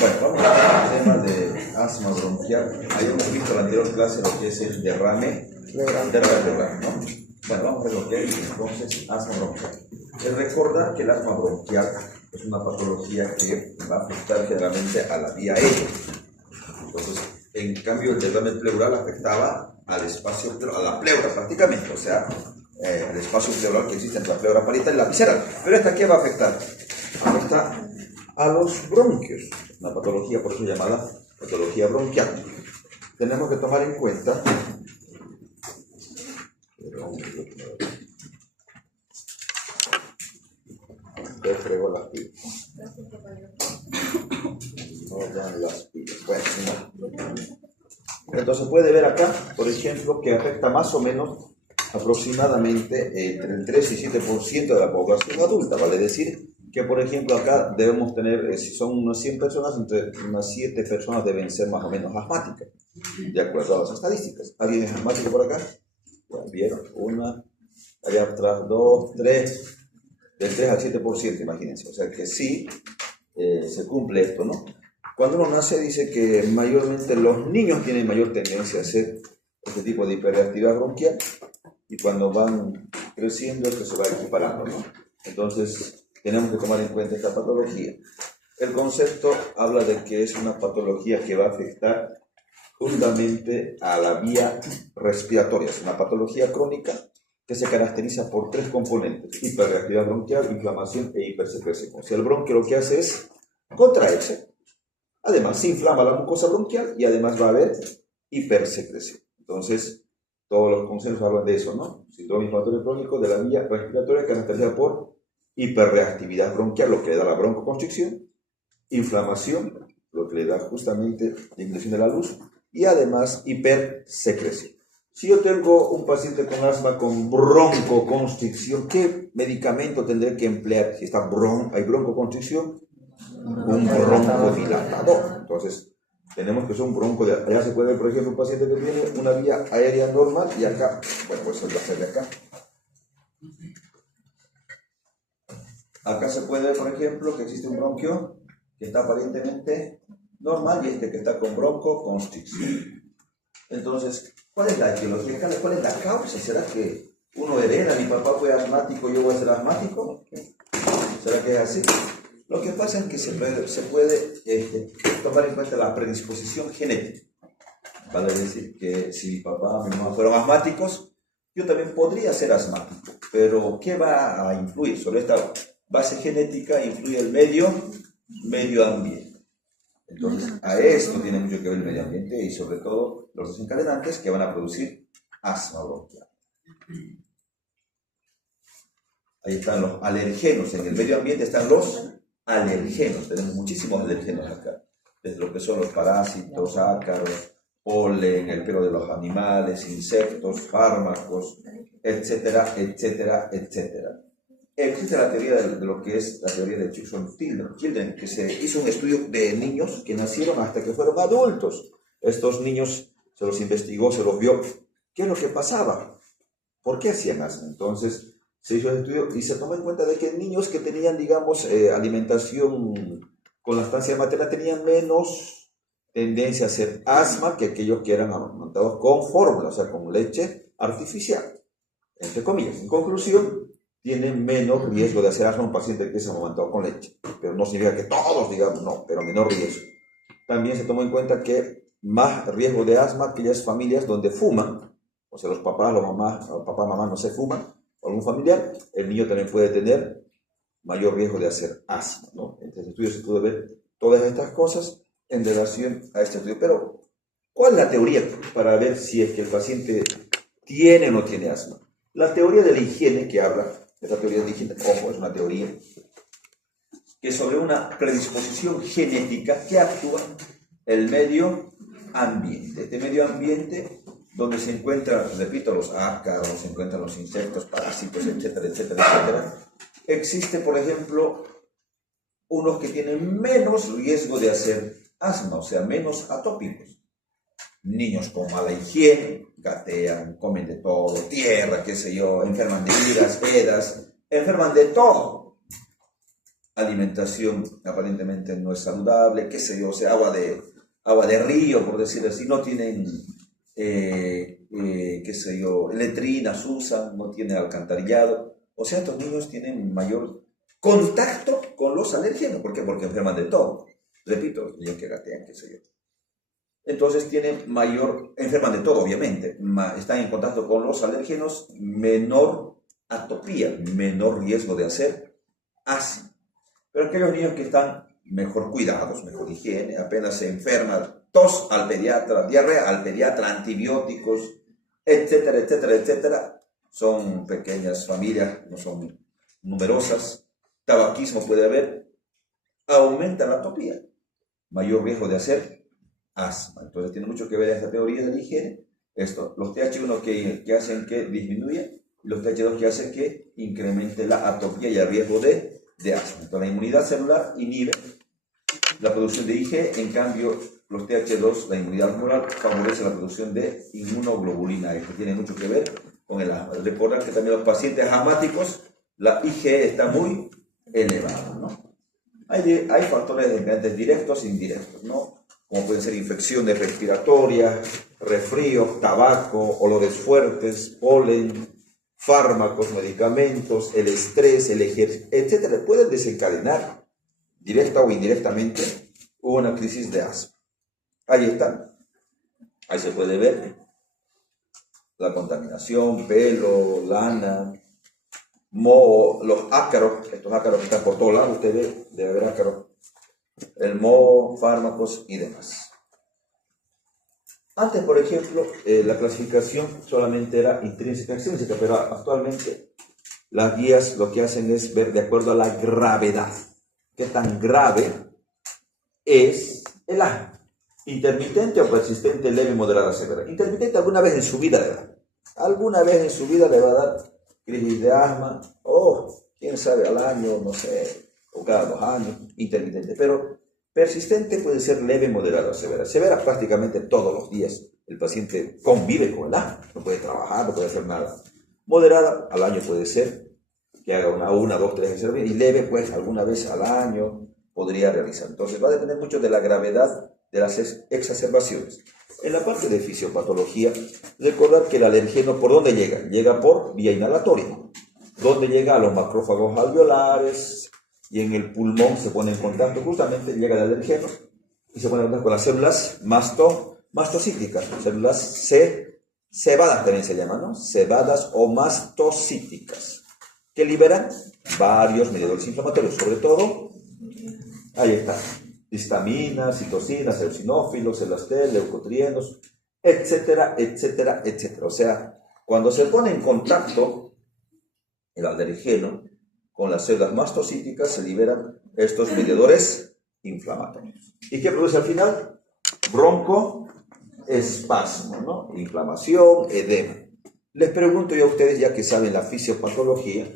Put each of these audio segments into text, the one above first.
Bueno, vamos al tema de asma bronquial. Habíamos visto en la anterior clase lo que es el derrame pleural, ¿no? Bueno, vamos a ver lo que es entonces asma bronquial. Recordar que el asma bronquial es una patología que va a afectar generalmente a la vía aérea. Entonces, en cambio, el derrame pleural afectaba al espacio, a la pleura prácticamente, o sea, el espacio pleural que existe entre la pleura parietal y la visceral. Pero ¿esta qué va a afectar? Afecta a los bronquios, una patología por eso llamada patología bronquial. Tenemos que tomar en cuenta las pilas. No dan las pilas. Bueno, no. Entonces puede ver acá, por ejemplo, que afecta más o menos aproximadamente entre el 3 y 7% de la población adulta, vale decir que, por ejemplo, acá debemos tener, si son unas 100 personas, entre unas 7 personas deben ser más o menos asmáticas, de acuerdo a las estadísticas. ¿Alguien es asmático por acá? Ya vieron, una, allá atrás, 2, 3, del 3 al 7%, imagínense. O sea que sí, se cumple esto, ¿no? Cuando uno nace dice que mayormente los niños tienen mayor tendencia a hacer este tipo de hiperreactividad bronquial, y cuando van creciendo esto se va equiparando, ¿no? Entonces tenemos que tomar en cuenta esta patología. El concepto habla de que es una patología que va a afectar justamente a la vía respiratoria. Es una patología crónica que se caracteriza por 3 componentes: hiperreactividad bronquial, inflamación e hipersecreción. O sea, el bronquio lo que hace es contraerse, además se inflama la mucosa bronquial y además va a haber hipersecreción. Entonces, todos los conceptos hablan de eso, ¿no? Síndrome inflamatorio crónico de la vía respiratoria caracterizada por hiperreactividad bronquial, lo que le da la broncoconstricción, inflamación, lo que le da justamente la inducción de la luz, y además hipersecreción. Si yo tengo un paciente con asma con broncoconstricción, ¿qué medicamento tendré que emplear? Si hay broncoconstricción, un broncodilatador. Entonces, tenemos que usar un broncodilatador. Allá se puede ver, por ejemplo, un paciente que tiene una vía aérea normal y acá, bueno, pues el hacer de acá. Acá se puede ver, por ejemplo, que existe un bronquio que está aparentemente normal y este que está con broncoconstricción. Entonces, ¿cuál es la etiología? ¿Cuál es la causa? ¿Será que uno hereda? ¿Mi papá fue asmático, yo voy a ser asmático? ¿Será que es así? Lo que pasa es que se puede tomar en cuenta la predisposición genética. Vale decir que si mi papá y mi mamá fueron asmáticos, yo también podría ser asmático. Pero ¿qué va a influir? Sobre esta base genética influye el medio ambiente. Entonces, a esto tiene mucho que ver el medio ambiente y sobre todo los desencadenantes que van a producir asma bronquial. Ahí están los alergenos. En el medio ambiente están los alergenos. Tenemos muchísimos alergenos acá. Desde lo que son los parásitos, ácaros, polen, el pelo de los animales, insectos, fármacos, etcétera, etcétera, etcétera. Existe la teoría de lo que es la teoría de Children, que se hizo un estudio de niños que nacieron hasta que fueron adultos. Estos niños se los investigó, se los vio. ¿Qué es lo que pasaba? ¿Por qué hacían asma? Entonces se hizo el estudio y se tomó en cuenta de que niños que tenían, digamos, alimentación con lactancia materna tenían menos tendencia a hacer asma que aquellos que eran amamantados con fórmula, o sea, con leche artificial, entre comillas. En conclusión, tienen menos riesgo de hacer asma un paciente que es amamantado con leche. Pero no significa que todos, digamos, no, pero menor riesgo. También se tomó en cuenta que más riesgo de asma aquellas familias donde fuman, o sea, los papás, mamá no se fuman, o algún familiar, el niño también puede tener mayor riesgo de hacer asma, ¿no? Entonces, el estudio se pudo ver todas estas cosas en relación a este estudio. Pero, ¿cuál es la teoría para ver si es que el paciente tiene o no tiene asma? La teoría de la higiene que habla, esta teoría de la higiene, ojo, es una teoría, que sobre una predisposición genética que actúa el medio ambiente. Este medio ambiente donde se encuentran, repito, los ácaros, se encuentran los insectos, parásitos, etcétera, etcétera, etcétera. Existe, por ejemplo, unos que tienen menos riesgo de hacer asma, o sea, menos atópicos. Niños con mala higiene, gatean, comen de todo, tierra, qué sé yo, enferman de viras, pedas, enferman de todo. Alimentación aparentemente no es saludable, qué sé yo, o sea, agua de río, por decir así, no tienen, qué sé yo, letrinas usan, no tienen alcantarillado. O sea, estos niños tienen mayor contacto con los alérgenos. ¿Por qué? Porque enferman de todo. Repito, niños que gatean, qué sé yo. Entonces tienen enferman de todo, obviamente. Están en contacto con los alérgenos, menor atopía, menor riesgo de hacer asma. Pero aquellos niños que están mejor cuidados, mejor higiene, apenas se enferman, tos al pediatra, diarrea al pediatra, antibióticos, etcétera, etcétera, etcétera. Son pequeñas familias, no son numerosas. Tabaquismo puede haber, aumenta la atopía, mayor riesgo de hacer asma. Entonces tiene mucho que ver esta teoría de la higiene. Los TH1 que hacen que disminuya y los TH2 que hacen que incremente la atopía y el riesgo de asma. Entonces la inmunidad celular inhibe la producción de Ig, en cambio los TH2, la inmunidad humoral, favorece la producción de inmunoglobulina. Esto tiene mucho que ver con el asma. Recuerden que también los pacientes asmáticos, la Ig está muy elevada, ¿no? Hay factores diferentes directos e indirectos, ¿no? Como pueden ser infecciones respiratorias, resfríos, tabaco, olores fuertes, polen, fármacos, medicamentos, el estrés, el ejercicio, etcétera. Pueden desencadenar directa o indirectamente una crisis de asma. Ahí está. Ahí se puede ver la contaminación, pelo, lana, moho, los ácaros, estos ácaros que están por todos lados, usted ve, debe haber ácaros, el moho, fármacos y demás. Antes, por ejemplo, la clasificación solamente era intrínseca y extrínseca, pero actualmente las guías lo que hacen es ver de acuerdo a la gravedad. ¿Qué tan grave es el asma? Intermitente o persistente, leve, moderada, severa. Intermitente alguna vez en su vida le da. Alguna vez en su vida le va a dar crisis de asma, o quién sabe, al año, no sé, o cada 2 años, intermitente. Pero persistente puede ser leve, moderada o severa. Severa prácticamente todos los días. El paciente convive con el asma, no puede trabajar, no puede hacer nada. Moderada, al año puede ser que haga una, 2, 3 veces al día, y leve, pues alguna vez al año podría realizar. Entonces va a depender mucho de la gravedad de las exacerbaciones. En la parte de fisiopatología, recordar que el alergeno, ¿por dónde llega? Llega por vía inhalatoria, donde llega a los macrófagos alveolares, y en el pulmón se pone en contacto, justamente llega el alergeno y se pone en contacto con las células mastocíticas, células cebadas también se llaman, ¿no? Cebadas o mastocíticas, que liberan varios mediadores inflamatorios, sobre todo, ahí está, histamina, citocinas, eosinófilos, elastel, leucotrienos, etcétera, etcétera, etcétera. O sea, cuando se pone en contacto el alergeno con las células mastocíticas, se liberan estos mediadores inflamatorios. ¿Y qué produce al final? Broncoespasmo, ¿no? Inflamación, edema. Les pregunto yo a ustedes, ya que saben la fisiopatología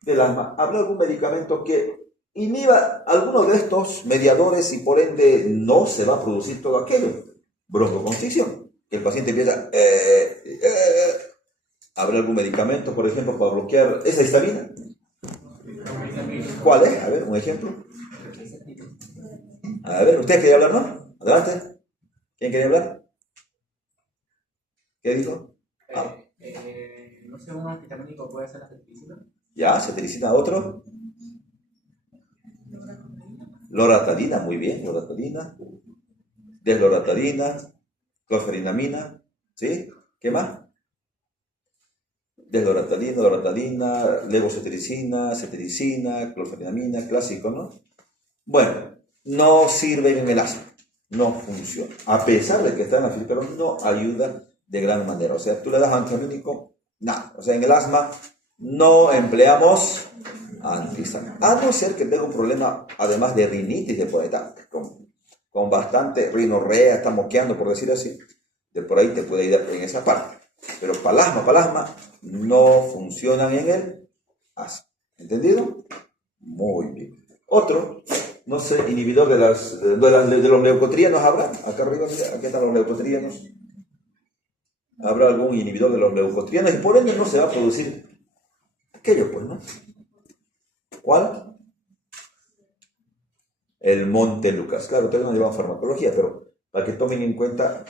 del asma, ¿habrá algún medicamento que inhiba alguno de estos mediadores y por ende no se va a producir todo aquello? Broncoconstricción, que el paciente empieza ¿habrá algún medicamento, por ejemplo, para bloquear esa histamina? ¿Cuál es? A ver, un ejemplo. A ver, ¿usted quería hablar, no? Adelante. ¿Quién quería hablar? ¿Qué dijo? No sé, un antihistamínico puede ser la cetiricina. Ya, cetiricina, otro. Loratadina, muy bien, loratadina. Desloratadina, cloferinamina, ¿sí? ¿Qué más? Desloratadina, loratadina, levocetiricina, cetiricina, cloferinamina, clásico, ¿no? Bueno, no sirve en el asma, no funciona. A pesar de que está en la fila, pero no ayuda de gran manera. O sea, tú le das antihistamínico, nada. O sea, en el asma no empleamos antihistamínico. A no ser que tenga un problema, además de rinitis, de por ahí, con bastante rinorrea, está moqueando, por decir así, de por ahí te puede ir en esa parte. Pero para asma, no funcionan en el asma. ¿Entendido? Muy bien. Otro, no sé, inhibidor de los leucotrienos habrá. Acá arriba, mira, aquí están los leucotrienos. Habrá algún inhibidor de los leucotrienos y por ende no se va a producir aquello, pues, ¿no? ¿Cuál? El Montelukast. Claro, ustedes no llevan farmacología, pero para que tomen en cuenta,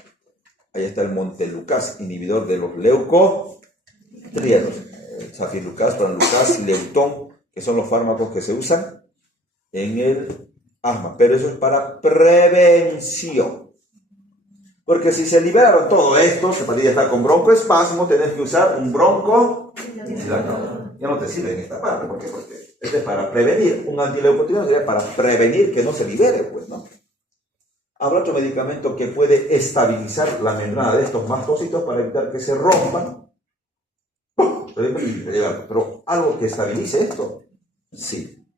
ahí está el Montelukast, inhibidor de los leucotrienos. Safilukast, Pralucast, Leutón, que son los fármacos que se usan en el asma, pero eso es para prevención. Porque si se liberaron todo esto, se podría estar con broncoespasmo, tenés que usar un broncodilatador. Ya no te sirve en esta parte, porque este es para prevenir. Un antileucotrieno sería para prevenir que no se libere, pues, ¿no? Habrá otro medicamento que puede estabilizar la membrana de estos mastocitos para evitar que se rompan. Pero algo que estabilice esto, sí.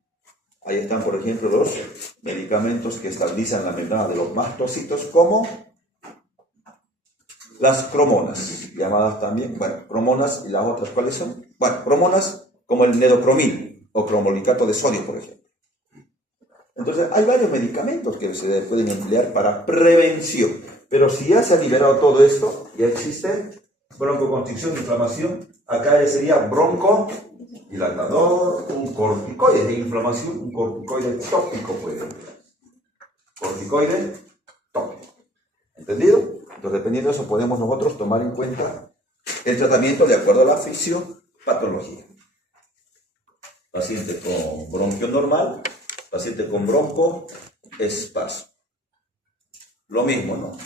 Ahí están, por ejemplo, los medicamentos que estabilizan la membrana de los mastocitos, como las cromonas, llamadas también, bueno, cromonas y las otras, ¿cuáles son? Bueno, cromonas como el nedocromil o cromolicato de sodio, por ejemplo. Entonces, hay varios medicamentos que se pueden emplear para prevención, pero si ya se ha liberado todo esto, ya existe broncoconstricción, inflamación, acá sería broncodilatador, un corticoide de inflamación, un corticoide tópico, pues. Corticoide tópico. ¿Entendido? Entonces, dependiendo de eso, podemos nosotros tomar en cuenta el tratamiento de acuerdo a la fisiopatología. Paciente con bronquio normal, paciente con broncoespasmo. Lo mismo, ¿no?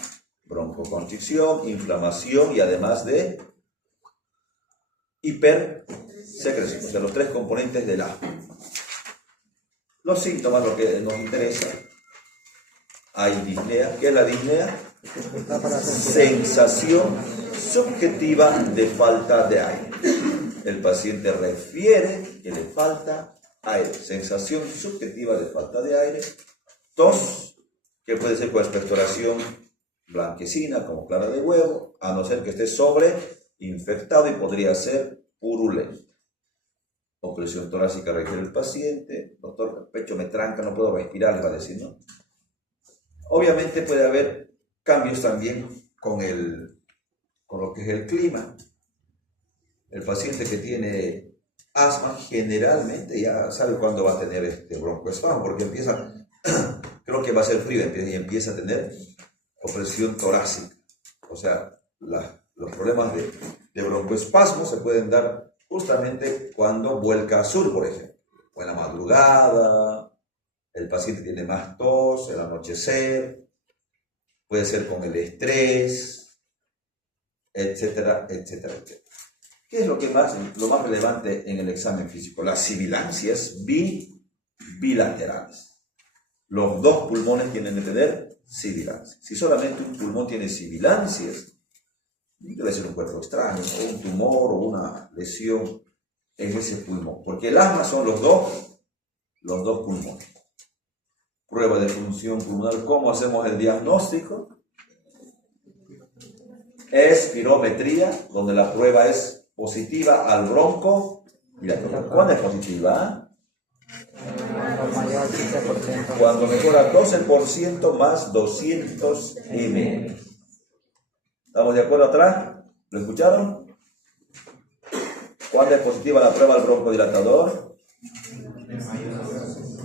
Broncoconstricción, inflamación y además de hipersecreción, o sea, los tres componentes del asma. Los síntomas, lo que nos interesa. Hay disnea. ¿Qué es la disnea? Sensación subjetiva de falta de aire. El paciente refiere que le falta aire. Sensación subjetiva de falta de aire. Tos, que puede ser con expectoración blanquecina, como clara de huevo, a no ser que esté sobreinfectado y podría ser purulento. Opresión torácica requiere el paciente. Doctor, el pecho me tranca, no puedo respirar, le va a decir, ¿no? Obviamente puede haber cambios también con lo que es el clima. El paciente que tiene asma generalmente ya sabe cuándo va a tener este broncoespasmo, porque empieza, creo que va a ser frío y empieza a tener opresión torácica. O sea, los problemas de broncoespasmo se pueden dar justamente cuando vuelca azul, por ejemplo, o en la madrugada. El paciente tiene más tos, el anochecer, puede ser con el estrés, etcétera, etcétera, etcétera. ¿Qué es lo más relevante en el examen físico? Las sibilancias bilaterales. Los dos pulmones tienen que tener sibilancias. Si solamente un pulmón tiene sibilancias, debe ser un cuerpo extraño, o un tumor, o una lesión en ese pulmón. Porque el asma son los dos pulmones. Prueba de función pulmonar. ¿Cómo hacemos el diagnóstico? Espirometría, donde la prueba es positiva al bronco. Mira, ¿cuándo es positiva? Cuando mejora 12% más 200 ml. ¿Estamos de acuerdo atrás? ¿Lo escucharon? ¿Cuándo es positiva la prueba al broncodilatador?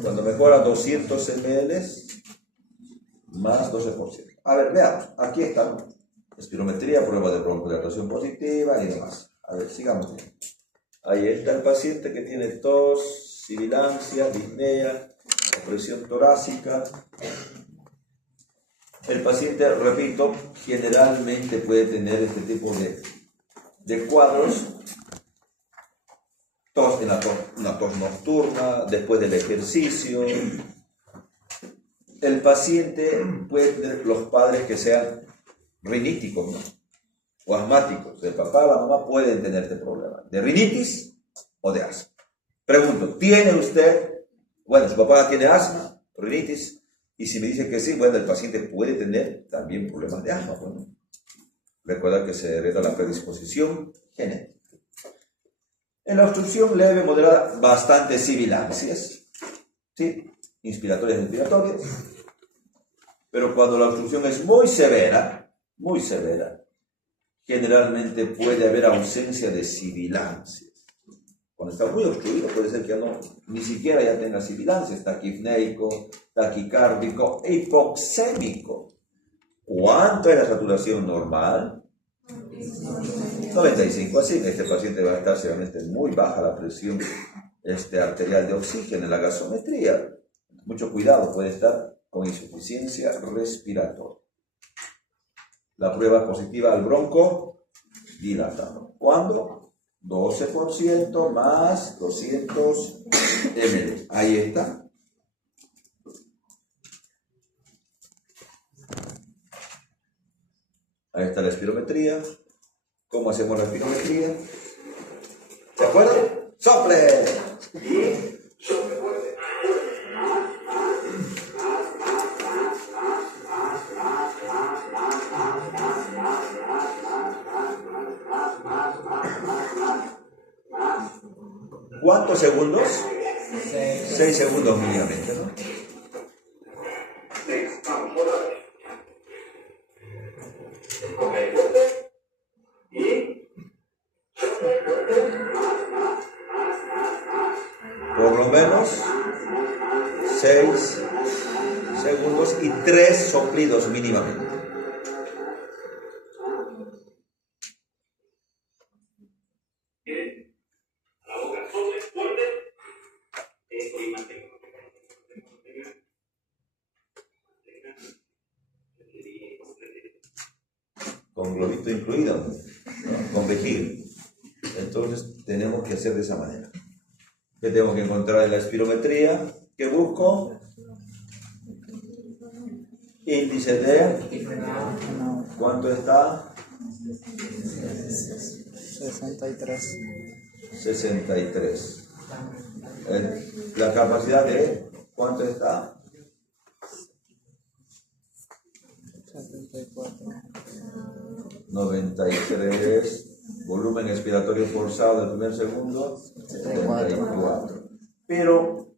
Cuando mejora 200 ml más 12%. A ver, veamos. Aquí está. Espirometría, prueba de broncodilatación positiva y demás. A ver, sigamos. Ahí está el paciente que tiene tos, sibilancia, disnea, opresión torácica. El paciente, repito, generalmente puede tener este tipo de cuadros. Tos, una tos nocturna, después del ejercicio. El paciente puede tener los padres que sean riníticos, ¿no? O asmáticos. El papá o la mamá pueden tener este problema de rinitis o de asma. Pregunto, ¿tiene usted, bueno, su papá tiene asma, rinitis? Y si me dice que sí, bueno, el paciente puede tener también problemas de asma. Bueno, recuerda que se hereda la predisposición genética. En la obstrucción leve, moderada, bastante sibilancias, ¿sí? Inspiratorias, expiratorias. Pero cuando la obstrucción es muy severa, generalmente puede haber ausencia de sibilancias. Cuando está muy obstruido puede ser que ya no, ni siquiera ya tenga sibilancias, taquipneico, taquicárdico, hipoxémico. ¿Cuánto es la saturación normal? 95, así este paciente va a estar seguramente muy baja la presión arterial de oxígeno en la gasometría. Mucho cuidado, puede estar con insuficiencia respiratoria. La prueba positiva al bronco dilatado. ¿Cuándo? 12% más 200 ml. Ahí está. Ahí está la espirometría. ¿Cómo hacemos la espirometría? ¿Se acuerdan? ¡Sople! ¿Cuántos segundos? 6 segundos mínimamente, ¿no? Por lo menos 6 segundos y 3 soplidos mínimamente. Con globito incluido, ¿no? Con vejiga. Entonces tenemos que hacer de esa manera. ¿Qué tengo que encontrar en la espirometría? ¿Qué busco? Índice de... ¿Cuánto está? 63. 63. La capacidad de... ¿Cuánto está? 74. 93. Volumen expiratorio forzado del primer segundo, 74. Pero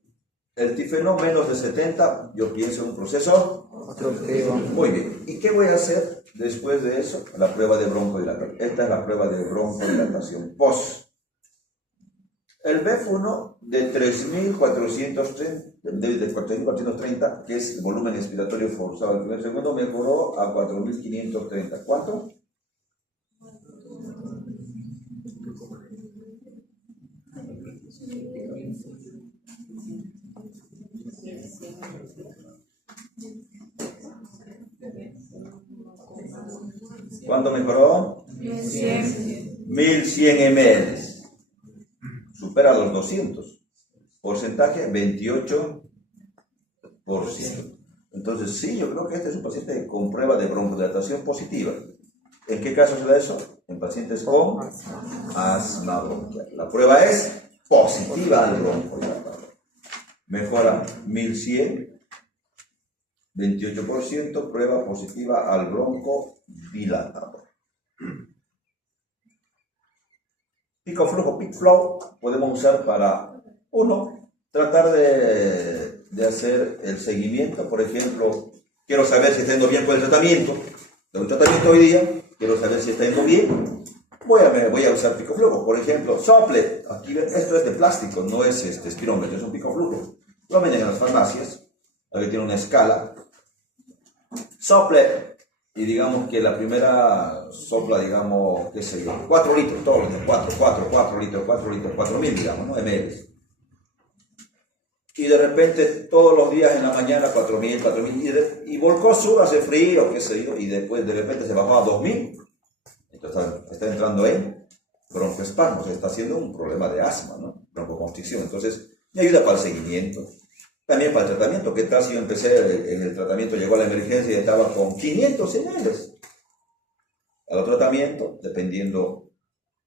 el tifenol menos de 70, yo pienso en un proceso obstructivo. Muy bien. ¿Y qué voy a hacer después de eso? La prueba de broncolilatación. Esta es la prueba de broncolilatación post. El BEF1 de 4.430, que es el volumen expiratorio forzado del primer segundo, mejoró a 4.530. ¿Cuánto? ¿Cuánto mejoró? 1100. 1100 ml. Supera los 200. Porcentaje 28%. Entonces, sí, yo creo que este es un paciente con prueba de broncodilatación positiva. ¿En qué caso se da eso? En pacientes con asma bronquial. La prueba es positiva al broncodilatador. Mejora 1100, 28%, prueba positiva al broncodilatador. Pico flujo, peak flow, podemos usar para, uno, tratar de hacer el seguimiento. Por ejemplo, quiero saber si está yendo bien con el tratamiento. Doy un tratamiento hoy día, quiero saber si está yendo bien. Voy a usar pico flujo. Por ejemplo, sople. Aquí esto es de plástico, no es espirómetro, es un pico flujo. Lo venden en las farmacias. Aquí tiene una escala. Sople. Y digamos que la primera sopla, digamos, qué sé yo, 4 litros, todos los días, 4 litros, 4.000, digamos, ¿no? ml. Y de repente, todos los días en la mañana, 4.000, y volcó sur, hace frío, qué sé yo, y después de repente se bajó a 2.000. Entonces está entrando en broncoespasmo, o sea, está haciendo un problema de asma, ¿no? Broncoconstricción. Entonces, me ayuda para el seguimiento. También para el tratamiento. ¿Qué tal si yo empecé en el tratamiento, llegó a la emergencia y estaba con 500 ml? Al tratamiento, dependiendo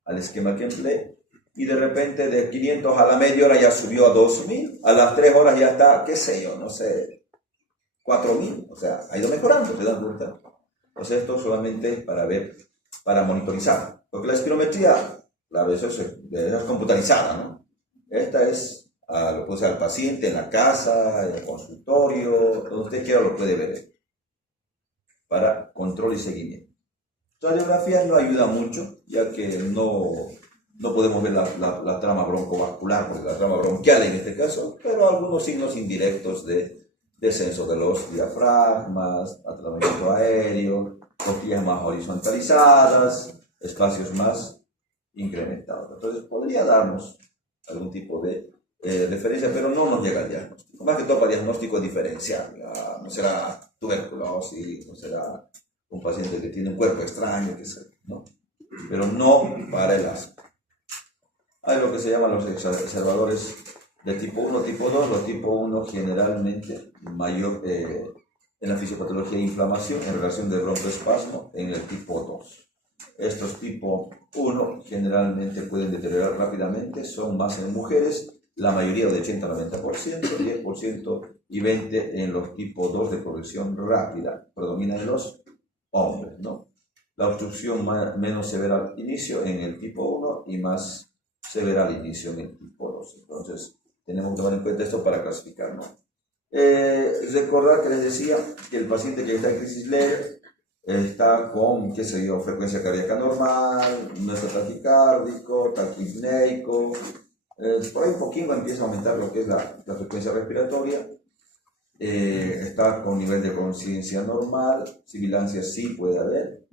al esquema que empleé, y de repente de 500 a la media hora ya subió a 2000, a las 3 horas ya está, qué sé yo, no sé, 4000, o sea, ha ido mejorando, ¿te das cuenta? Pues esto solamente es para ver, para monitorizar, porque la espirometría, la veces es computarizada, ¿no? Esta es, lo puede usar al paciente en la casa, en el consultorio, donde usted quiera lo puede ver, para control y seguimiento. La radiografía no ayuda mucho, ya que no podemos ver la trama broncovascular, porque la trama bronquial en este caso, pero algunos signos indirectos de descenso de los diafragmas, atrapamiento aéreo, costillas más horizontalizadas, espacios más incrementados. Entonces podría darnos algún tipo de referencia, pero no nos llega al diagnóstico. Más que todo para diagnóstico diferencial. No será tuberculosis, no será un paciente que tiene un cuerpo extraño, que sea, ¿no? Pero no para el asma. Hay lo que se llaman los exacerbadores de tipo 1, tipo 2. Los tipo 1 generalmente mayor en la fisiopatología de inflamación en relación del broncoespasmo en el tipo 2. Estos tipo 1 generalmente pueden deteriorar rápidamente, son más en mujeres, la mayoría de 80-90%, 10% y 20% en los tipo 2 de progresión rápida, predominan en los hombres, ¿no? La obstrucción menos severa al inicio en el tipo 1 y más severa al inicio en el tipo 2. Entonces, tenemos que tomar en cuenta esto para clasificar, ¿no? Recordar que les decía que el paciente que está en crisis leve está con, qué sé yo, frecuencia cardíaca normal, no está taquicárdico, taquipneico, por ahí un poquito empieza a aumentar lo que es la frecuencia respiratoria, está con nivel de conciencia normal, sibilancia sí puede haber,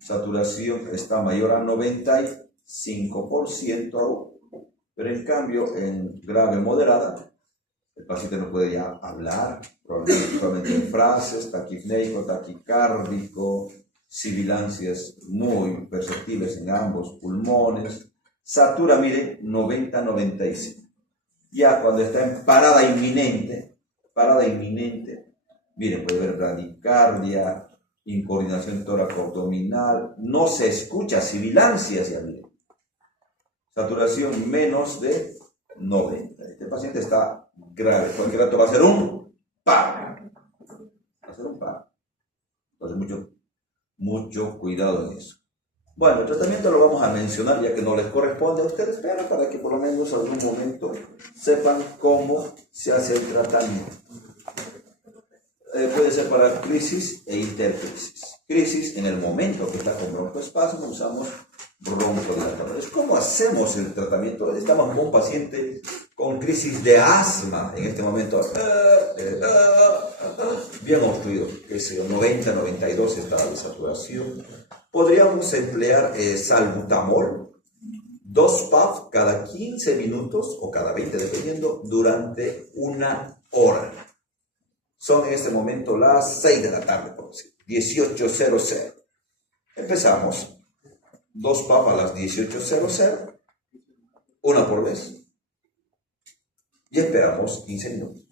saturación está mayor a 95% aún, pero en cambio en grave moderada, el paciente no puede ya hablar, probablemente en frases, taquipneico, taquicárdico, sibilancias muy perceptibles en ambos pulmones, satura, mire, 90-95. Ya cuando está en parada inminente, miren, puede haber bradicardia, incoordinación tóraco-abdominal, no se escucha sibilancias ya, miren. Saturación menos de 90. Este paciente está grave, cualquier rato va a ser un paro. Entonces, mucho cuidado en eso. Bueno, el tratamiento lo vamos a mencionar ya que no les corresponde a ustedes, pero para que por lo menos en algún momento sepan cómo se hace el tratamiento. Puede ser para crisis e intercrisis. Crisis, en el momento que está con broncoespasmo, usamos broncodilatadores. ¿Cómo hacemos el tratamiento? Estamos con un paciente con crisis de asma en este momento, bien obstruido, que es 90-92 está de saturación. Podríamos emplear salbutamol, 2 puffs cada 15 minutos o cada 20 dependiendo, durante 1 hora. Son en este momento las 6 de la tarde, por decir, 18:00. Empezamos. 2 puffs a las 18:00, una por vez. Y esperamos 15 minutos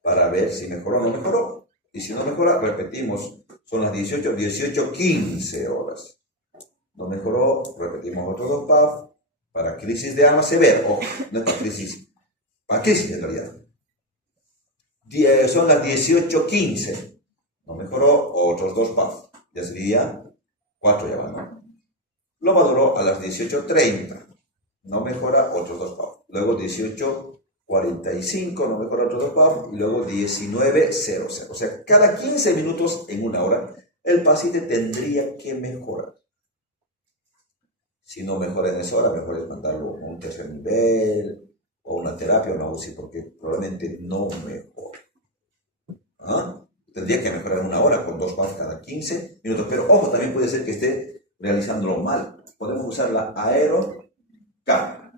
para ver si mejoró o no mejoró. Y si no mejora, repetimos. Son las 18:15 horas. No mejoró, repetimos otros 2 puffs para crisis de asma severa. Ojo, no es para crisis en realidad. Son las 18:15. No mejoró, otros 2 puffs. Ya sería 4 ya van, ¿no? Lo maduró a las 18:30. No mejora, otros 2 puffs. Luego 18:45, no mejora, otros 2 puffs. Y luego 19:00. O sea, cada 15 minutos en 1 hora, el paciente tendría que mejorar. Si no mejora en esa hora, mejor es mandarlo a un tercer nivel, o una terapia, o una UCI, porque probablemente no mejora. Tendría que mejorar en 1 hora con 2 puffs cada 15 minutos. Pero ojo, también puede ser que esté realizándolo mal. Podemos usar la aerocámara.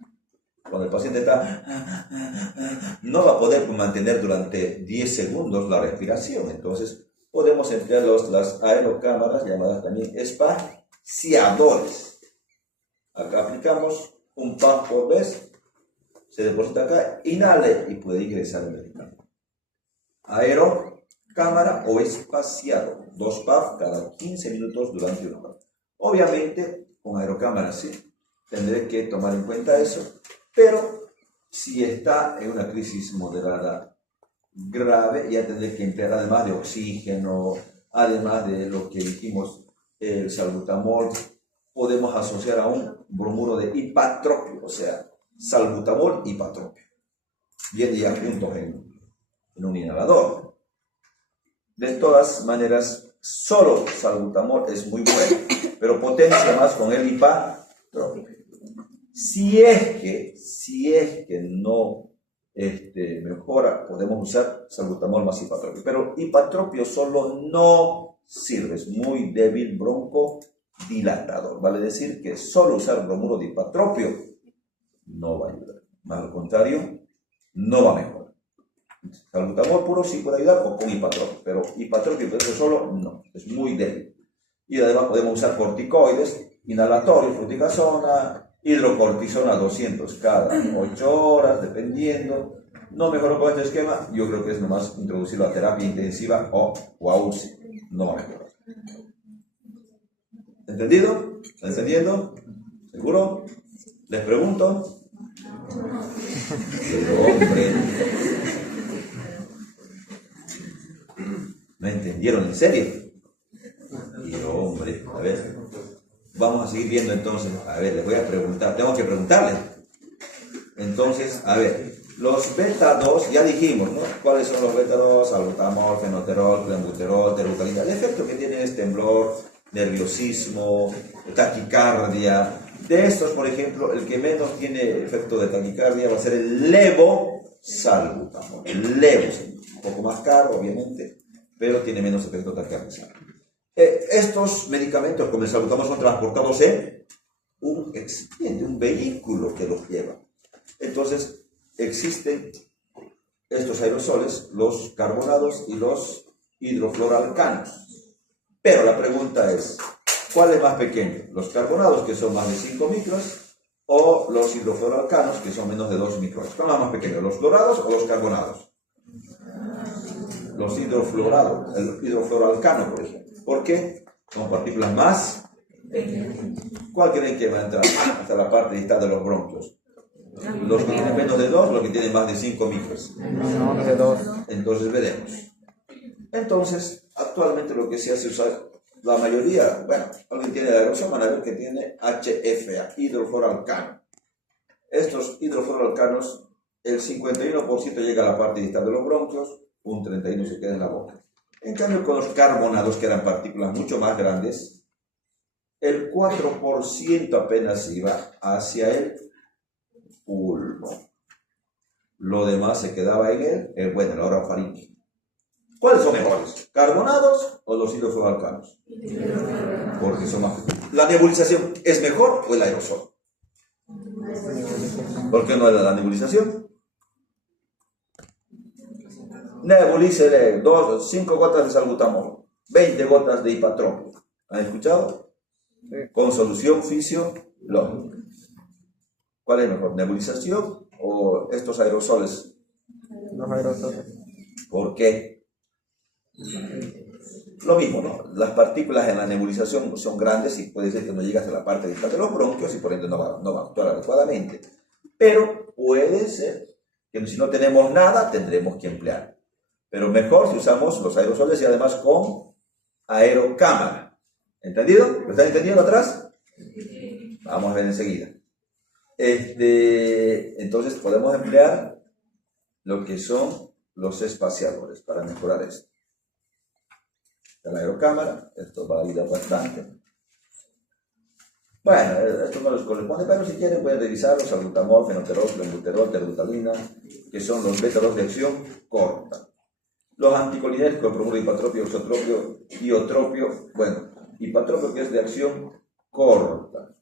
Cuando el paciente está, no va a poder mantener durante 10 segundos la respiración. Entonces, podemos emplear las aerocámaras, llamadas también espaciadores. Acá aplicamos un puff por vez, se deposita acá, inhale y puede ingresar el medicamento. Aerocámara o espaciado, 2 puffs cada 15 minutos durante 1 hora. Obviamente, con aerocámara sí, tendré que tomar en cuenta eso, pero si está en una crisis moderada grave, ya tendré que emplear, además de oxígeno, además de lo que dijimos, el salbutamol, podemos asociar a un bromuro de hipatropio, o sea, salbutamol y hipatropio. Viene ya juntos en un inhalador. De todas maneras, solo salbutamol es muy bueno, pero potencia más con el hipatropio. Si es que no mejora, podemos usar salbutamol más hipatropio. Pero hipatropio solo no sirve, es muy débil broncodilatador. Vale decir que solo usar bromuro de hipatropio no va a ayudar. Más al contrario, no va a mejorar. Salbutamol puro sí puede ayudar o con hipatropio, pero hipatropio por eso solo no, es muy débil. Y además podemos usar corticoides, inhalatorios, fluticasona, hidrocortisona 200 cada 8 horas, dependiendo. No mejoró con este esquema, yo creo que es nomás introducirlo a terapia intensiva o a UCI. No va a mejorar. ¿Entendido? ¿Está entendiendo? ¿Seguro? ¿Les pregunto? Pero hombre, ¿no entendieron en serio? Y hombre, a ver, vamos a seguir viendo entonces. A ver, les voy a preguntar, tengo que preguntarles. Entonces, a ver, los beta 2, ya dijimos, ¿no? ¿Cuáles son los beta 2? Salbutamol, fenoterol, clenbuterol, terutalina. El efecto que tiene es temblor, nerviosismo, taquicardia. De estos, por ejemplo, el que menos tiene efecto de taquicardia va a ser el levosalbutamol. El levo, un poco más caro, obviamente, pero tiene menos efecto taquicardia. Estos medicamentos, como el salbutamol, son transportados en un excipiente, un vehículo que los lleva. Entonces, existen estos aerosoles, los carbonados y los hidrofluoroalcanos. Pero la pregunta es, ¿cuál es más pequeño? ¿Los carbonados, que son más de 5 micros, o los hidrofluoroalcanos, que son menos de 2 micrones? ¿Cuál es más pequeño, los fluorados o los carbonados? Los hidrofluorados, el hidrofluoroalcano, por ejemplo. ¿Por qué? Son partículas más. ¿Cuál creen que va a entrar hasta la parte distal de los bronquios? ¿Los que tienen menos de 2 o los que tienen más de 5 micros? Menos de 2. Entonces veremos. Entonces, actualmente lo que se hace es usar la mayoría, bueno, alguien tiene la aerosol, van a ver que tiene HFA, hidrofluoroalcano. Estos hidrofluoroalcanos, el 51% llega a la parte distal de los bronquios, un 31% se queda en la boca. En cambio, con los carbonados, que eran partículas mucho más grandes, el 4% apenas iba hacia el pulmón. Lo demás se quedaba en el orofaringe. ¿Cuáles son mejores? ¿Carbonados o los hidrofluoroalcanos? Porque son más. ¿La nebulización es mejor o el aerosol? ¿Por qué no la nebulización? Nebulícele 5 gotas de salbutamol, 20 gotas de hipatropio. ¿Han escuchado? Con solución fisiológica. ¿Cuál es mejor? ¿Nebulización o estos aerosoles? Los aerosoles. ¿Por qué? Lo mismo, ¿no? Las partículas en la nebulización son grandes y puede ser que no llegas a la parte distal de los bronquios y por ende no va a actuar adecuadamente. Pero puede ser que si no tenemos nada, tendremos que emplear. Pero mejor si usamos los aerosoles y además con aerocámara. ¿Entendido? ¿Lo están entendiendo atrás? Vamos a ver enseguida. Entonces podemos emplear lo que son los espaciadores para mejorar esto. La aerocámara, esto va a ayudar bastante. Bueno, esto no les corresponde, pero si quieren pueden revisarlos: salbutamol, fenoterol, clenbuterol, terutalina, que son los beta 2 de acción corta. Los anticolinérgicos, bromuro, hipatropio, oxotropio, iotropio, bueno, hipatropio que es de acción corta.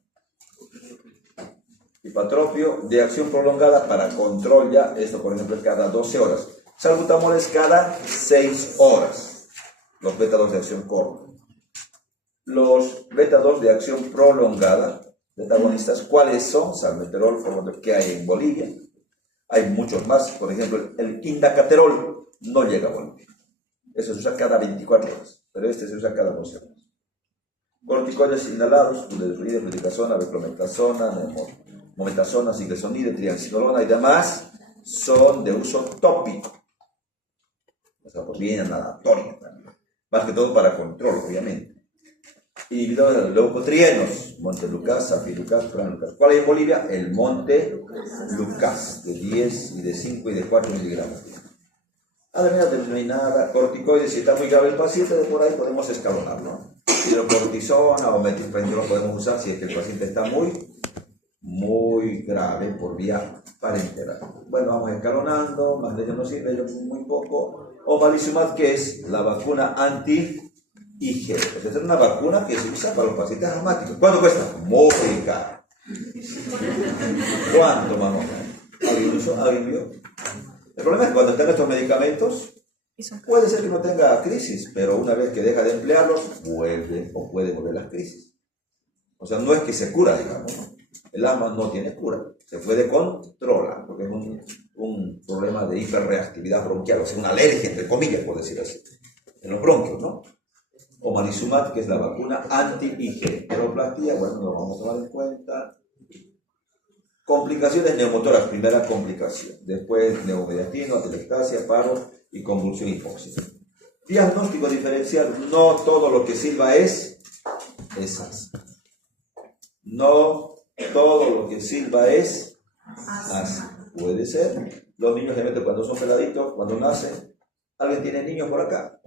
Hipatropio de acción prolongada para control ya, esto por ejemplo es cada 12 horas. Salbutamol es cada 6 horas. Los beta 2 de acción corta. Los beta 2 de acción prolongada, betagonistas, ¿cuáles son? Salmeterol, que hay en Bolivia. Hay muchos más, por ejemplo, el indacaterol no llega a Bolivia. Eso se usa cada 24 horas, pero este se usa cada 12 horas. Corticoides inhalados, budesonide, fluticasona, beclometasona, mometasona, ciclesonide, triancinolona y demás son de uso tópico. O sea, por vía inhalatoria también. Más que todo para control, obviamente. Inhibidores de los leucotrienos, Montelukast, Safilukast, Pralucast. ¿Cuál hay en Bolivia? El Montelukast, de 10 y de 5 y de 4 miligramos. Además, no hay nada. Corticoides, si está muy grave el paciente, de por ahí podemos escalonarlo. Hidrocortisona o metilprednisolona lo podemos usar si es que el paciente está muy grave por vía parenteral. Bueno, vamos escalonando, más de ello no sirve, ello muy poco. Omalizumab, que es la vacuna anti-IG. Es una vacuna que se usa para los pacientes asmáticos. ¿Cuánto cuesta? Muy caro. ¿Cuánto, mamá? ¿Alguien usó? ¿Alguien vio? El problema es que cuando están estos medicamentos, puede ser que no tenga crisis, pero una vez que deja de emplearlos, vuelve o puede volver las crisis. O sea, no es que se cura, digamos, ¿no? El asma no tiene cura, se puede controlar, porque es un problema de hiperreactividad bronquial, o sea, una alergia, entre comillas, por decir así, en los bronquios, ¿no? Omalizumab, que es la vacuna anti-IG. Neuroplastía, bueno, lo vamos a tomar en cuenta. Complicaciones neumotoras, primera complicación. Después neumomediastino, atelectasia, paro y convulsión hipóxica. Diagnóstico diferencial, no todo lo que silba es asma. No todo lo que silba es asma. Puede ser. Los niños generalmente cuando son peladitos, cuando nacen, alguien tiene niños por acá.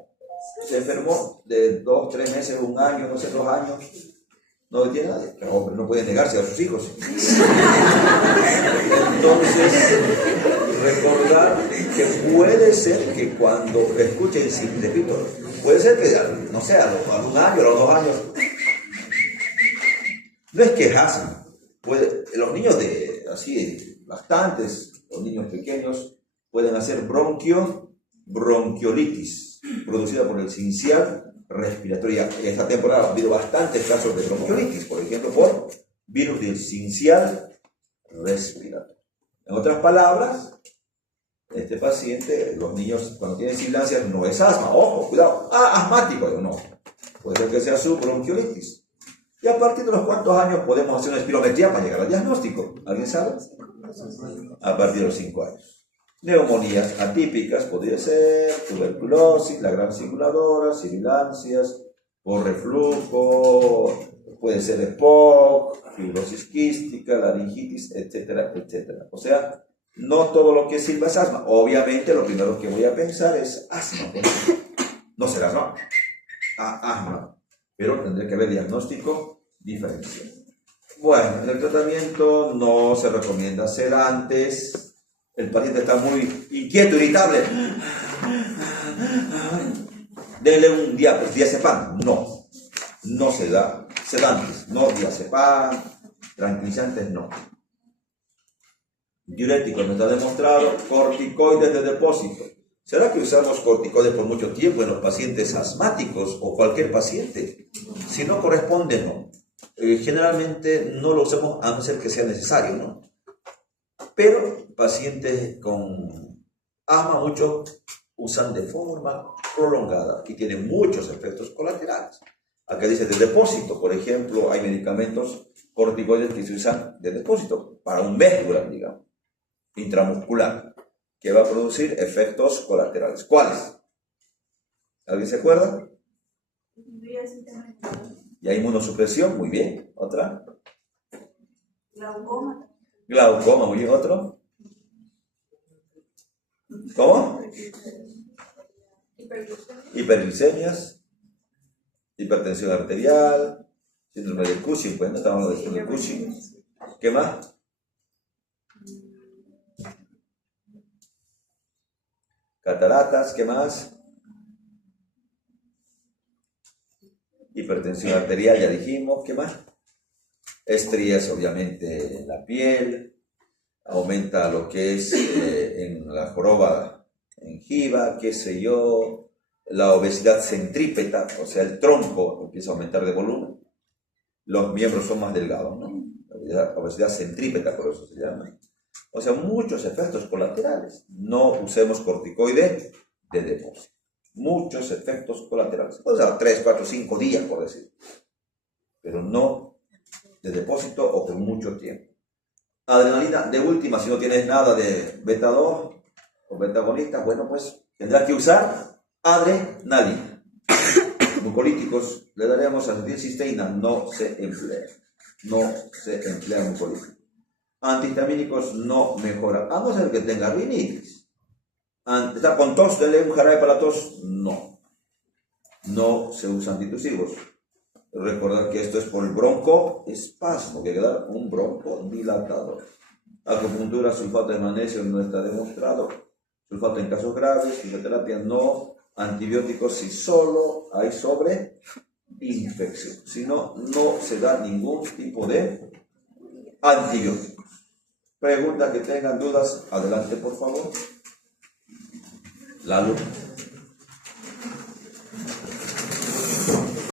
Se enfermó de 2, 3 meses, 1 año, no sé, 2 años. No tiene nadie, pero no puede negarse a sus hijos. Entonces, recordar que puede ser que cuando escuchen, si repito, puede ser que, no sé, a los 1 año, a los 2 años, no es que es asma. Los niños así, lactantes, los niños pequeños, pueden hacer bronquiolitis, producida por el sincial respiratoria. En esta temporada ha habido bastantes casos de bronquiolitis, por ejemplo, por virus del sincial respiratorio. En otras palabras, este paciente, los niños cuando tienen sibilancias no es asma, ojo, cuidado, asmático, no, puede ser que sea su bronquiolitis. Y a partir de unos cuantos años podemos hacer una espirometría para llegar al diagnóstico. ¿Alguien sabe? A partir de los 5 años. Neumonías atípicas, podría ser tuberculosis, la gran circuladora, sibilancias, por reflujo, puede ser EPOC, fibrosis quística, laringitis, etcétera, etcétera. O sea, no todo lo que silba es asma. Obviamente, lo primero que voy a pensar es asma. No será asma, asma, pero tendré que haber diagnóstico diferencial. Bueno, en el tratamiento no se recomienda sedantes. El paciente está muy inquieto, irritable. Denle un diazepam. No se da. Sedantes, no diazepam. Tranquilizantes, no. Diuréticos, no está demostrado. Corticoides de depósito. ¿Será que usamos corticoides por mucho tiempo en los pacientes asmáticos o cualquier paciente? Si no corresponde, no. Generalmente no lo usamos a no ser que sea necesario, ¿no? Pero pacientes con asma, muchos usan de forma prolongada y tienen muchos efectos colaterales. Acá dice de depósito, por ejemplo, hay medicamentos corticoides que se usan de depósito para 1 mes, digamos, intramuscular, que va a producir efectos colaterales. ¿Cuáles? ¿Alguien se acuerda? Y hay inmunosupresión, muy bien. ¿Otra? Glaucoma, muy bien. ¿Otro? ¿Cómo? Hiperglicemias, hipertensión arterial, síndrome de Cushing, pues no estamos hablando de síndrome de Cushing. ¿Qué más? Cataratas, ¿qué más? Hipertensión arterial, ya dijimos, ¿qué más? Estrías, obviamente, en la piel, aumenta lo que es en la joroba gengiva, qué sé yo, la obesidad centrípeta, o sea, el tronco empieza a aumentar de volumen, los miembros son más delgados, ¿no? La obesidad centrípeta, por eso se llama. O sea, muchos efectos colaterales. No usemos corticoide de depósito. Muchos efectos colaterales. O sea, 3, 4, 5 días, por decir. pero no de depósito o por mucho tiempo. Adrenalina, de última, si no tienes nada de beta 2 o beta agonista, bueno, pues tendrás que usar adrenalina. Mucolíticos, le daremos acetilcisteína, no se emplea. No se emplea mucolítico. Antihistamínicos no mejora, a no ser que tenga rinitis. ¿Está con tos? ¿Dele un jarabe para la tos? No. No se usan antitusivos. Recordar que esto es por el broncoespasmo, que hay que dar un broncodilatador. Acupuntura, sulfato de magnesio no está demostrado. Sulfato en casos graves, fisioterapia no. Antibióticos si solo hay sobreinfección. Si no, no se da ningún tipo de antibióticos. Preguntas que tengan dudas, adelante por favor. Lalo.